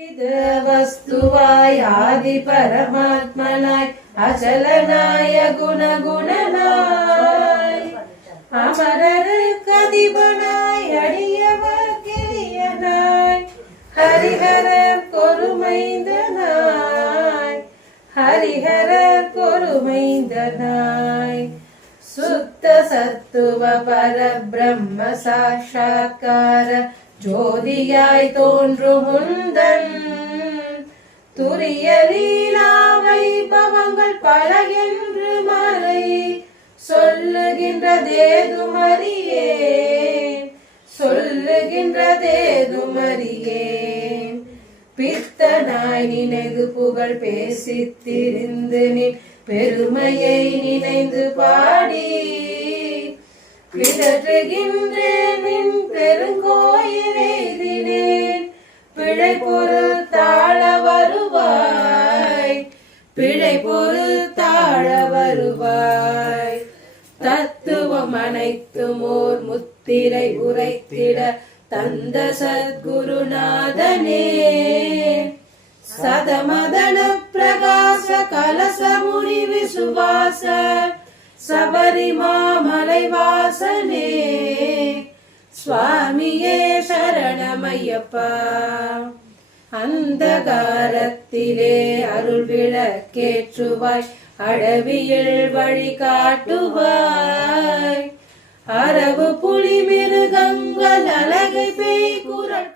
வித வஸ்துவாய் ஆதி பரமாத்மனாய் அச்சலனாய குணகுணனாய் அமரருக்கு அதிபனாய் அடியவர் கிரியனாய் ஹரிஹரர் கொருமைந்தனாய் ஹரிஹரர் கொருமைந்தனாய் சுத்த சத்துவ பரபிரம்ம சாட்சாத்கார ஜோதியாய் தோன்றும் முந்தன் துரிய லீலா வைபவங்கள் பல என்று மறை சொல்லுகின்றதேதுமறியேன் சொல்லுகின்றதேதுமறியேன் பித்தனாய் நினைந்து புகழ் பேசித் திரிந்து நின் பெருமையை நினைந்து பாடி பிதற்றுகின்றேன் நின் பெருங்கோயிலேதினேன் பிழை பொருள் தாழ வருவாய் பிழை பொருள் தாழ வருவாய் தத்துவம் அனைத்தும் ஓர் முத்திரை உரைத்திட தந்த சத்குருநாதனே சதமதன பிரகாச கலச முனி விசுவாச சபரிமாமலை வாசனே சுவாமியே சரணமையப்பா அந்தகாரத்திலே அருள் விளக்கேற்றுவாய் அடவியில் வழி காட்டுவாய் அரவு புலி மிருகங்கள் அழகை பேய் குரல்